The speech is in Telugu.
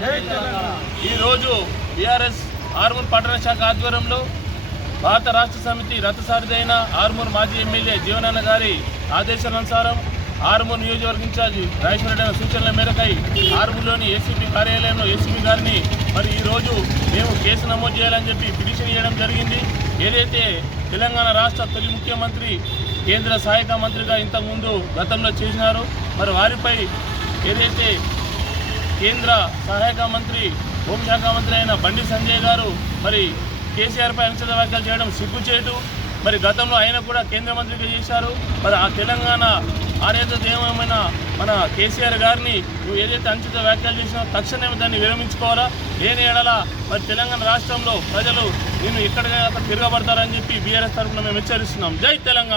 ఈరోజు టీఆర్ఎస్ ఆర్మూర్ పట్టణ శాఖ ఆధ్వర్యంలో భారత రాష్ట్ర సమితి రథసారథి అయిన ఆర్మూర్ మాజీ ఎమ్మెల్యే జీవనన్న గారి ఆదేశానుసారం ఆర్మూర్ నియోజకవర్గ ఇన్ఛార్జి రాజేశ్వరరెడ్డి గారి సూచనల మేరకై ఆర్మూర్లోని ఏసీపీ కార్యాలయంలో ఏసీపీ గారిని మరి ఈరోజు మేము కేసు నమోదు చేయాలని చెప్పి పిటిషన్ చేయడం జరిగింది. ఏదైతే తెలంగాణ రాష్ట్ర తొలి ముఖ్యమంత్రి కేంద్ర సహాయక మంత్రిగా ఇంతకుముందు గతంలో చేసినారో మరి వారిపై ఏదైతే కేంద్ర సహాయక మంత్రి హోంశాఖ మంత్రి అయిన బండి సంజయ్ గారు మరి కేసీఆర్పై అనుచిత వ్యాఖ్యలు చేయడం సిగ్గుచేటు. మరి గతంలో ఆయన కూడా కేంద్ర మంత్రిగా చేశారు. మరి ఆ తెలంగాణ ఆర్యత దేవమైన మన కేసీఆర్ గారిని నువ్వు ఏదైతే అనుచిత వ్యాఖ్యలు చేసినావో తక్షణమే దాన్ని విరమించుకోవాలా. లేని ఎడల మరి తెలంగాణ రాష్ట్రంలో ప్రజలు నేను ఎక్కడికక్కడ తిరగబడతారని చెప్పి బీఆర్ఎస్ తరఫున మేము హెచ్చరిస్తున్నాం. జై తెలంగాణ.